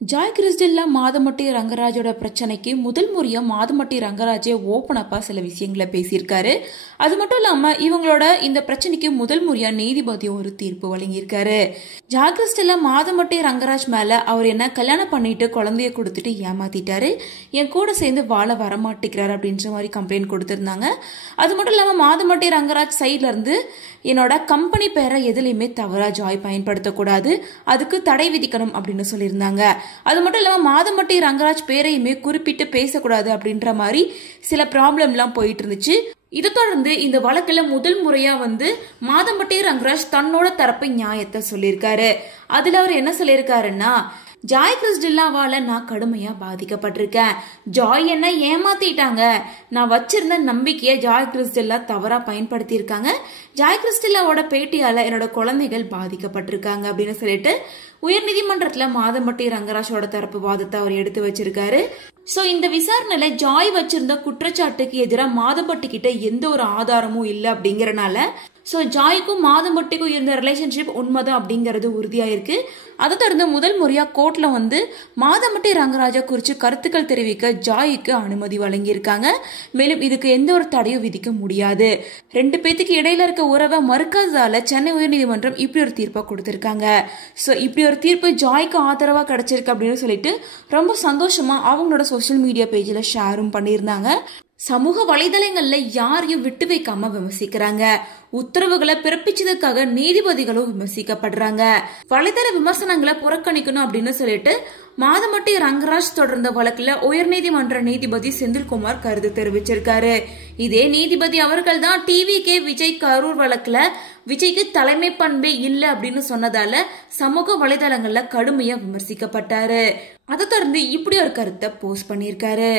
Joy கிறிஸ்டல்ல Madhampatti ரங்கராஜோட பிரச்சனைக்கு முதல் முறையா மாதமட்டி ரங்கராஜே ஓபன் அப்பா சில விஷயங்களை பேசியிருக்காரு. அது மட்டும் இல்லாம இவங்களோட இந்த பிரச்சனைக்கு முதல் முறையா நீதிபதி ஒரு தீர்ப்பு வழங்கியிருக்காரு. ஜாய் கிறிஸ்டல்ல மாதமட்டி ரங்கராஜ் மேல அவர் என்ன கல்யாணம் பண்ணிட்டு குழந்தைய கொடுத்துட்டு ஏமாத்திட்டாரு, என் கூட சேர்ந்து வாழ வரமாட்டேங்கிறாரு அப்படின்ற மாதிரி கம்ப்ளைண்ட் கொடுத்திருந்தாங்க. அது மட்டும் இல்லாம மாதமட்டி ரங்கராஜ் சைட்ல இருந்து என்னோட கம்பெனி பேரை எதுலையுமே தவறா ஜாய் பயன்படுத்தக்கூடாது, அதுக்கு தடை விதிக்கணும் அப்படின்னு சொல்லியிருந்தாங்க. அது மட்டும் இல்லாம மாதமட்டி ரங்கராஜ் பேரையுமே குறிப்பிட்டு பேசக்கூடாது அப்படின்ற மாதிரி சில ப்ராப்ளம் எல்லாம் போயிட்டு இருந்துச்சு. இதை தொடர்ந்து இந்த வழக்குல முதல் முறையா மாதமட்டி ரங்கராஜ் தன்னோட தரப்பு நியாயத்தை சொல்லியிருக்காரு. அதுல அவர் என்ன சொல்லியிருக்காருன்னா, ஜாய் கிறிஸ்டல்லாவால நான் கடுமையா பாதிக்கப்பட்டிருக்கேன். ஜாய் என்ன ஏமாத்திட்டாங்க. நான் வச்சிருந்த நம்பிக்கையை ஜாய் கிறிஸ்டல்லா தவறா பயன்படுத்தி இருக்காங்க. ஜாய் கிறிஸ்டல்லாவோட பேட்டியால என்னோட குழந்தைகள் பாதிக்கப்பட்டிருக்காங்க அப்படின்னு சொல்லிட்டு உயர்நீதிமன்றத்துல மாதமட்டி ரங்கராஜோட தரப்பு வாதத்தை அவர் எடுத்து வச்சிருக்காரு. சோ இந்த விசாரணையில ஜாய் வச்சிருந்த குற்றச்சாட்டுக்கு எதிராக மாதமட்டி கிட்ட எந்த ஒரு ஆதாரமும் இல்லை அப்படிங்கறனால சோ ஜாய்க்கும் மாதமட்டிக்கும் இருந்த ரிலேஷன்ஷிப் உண்மைதான் அப்படிங்கறது உறுதியாயிருக்கு. அதை தொடர்ந்து முதல் முறையா கோர்ட்ல மாதமட்டி ரங்கராஜா குறிச்சு கருத்துக்கள் தெரிவிக்க ஜாய்க்கு அனுமதி வழங்கியிருக்காங்க. மேலும் இதுக்கு எந்த ஒரு தடையும் விதிக்க முடியாது. ரெண்டு பேத்துக்கு இடையில இருக்க உறவை மறுக்காததால சென்னை உயர்நீதிமன்றம் இப்படி ஒரு தீர்ப்பை கொடுத்திருக்காங்க. சோ இப்படி ஒரு தீர்ப்பு ஜாய்க்கு ஆதரவா கிடைச்சிருக்கு அப்படின்னு சொல்லிட்டு ரொம்ப சந்தோஷமா அவங்களோட சோசியல் மீடியா பேஜ்ல ஷேரும் பண்ணியிருந்தாங்க. சமூக வலைதளங்கள்ல யாரையும் விட்டு வைக்காம விமர்சிக்கிறாங்க. உத்தரவுகளை பிறப்பிச்சதுக்காக நீதிபதிகளும் விமர்சிக்கப்படுறாங்க. வலைதள விமர்சனங்களை புறக்கணிக்கணும் அப்படின்னு சொல்லிட்டு மாதமட்டி ரங்கராஜ் தொடர்ந்த வழக்குல உயர்நீதிமன்ற நீதிபதி செந்தில்குமார் கருத்து தெரிவிச்சிருக்காரு. இதே நீதிபதி அவர்கள் தான் டிவிகே விஜய் கரூர் வழக்குல விஜய்க்கு தலைமை பண்பே இல்ல அப்படின்னு சொன்னதால சமூக வலைதளங்கள்ல கடுமையா விமர்சிக்கப்பட்டாரு. அதை தொடர்ந்து இப்படி ஒரு கருத்தை போஸ்ட் பண்ணியிருக்காரு.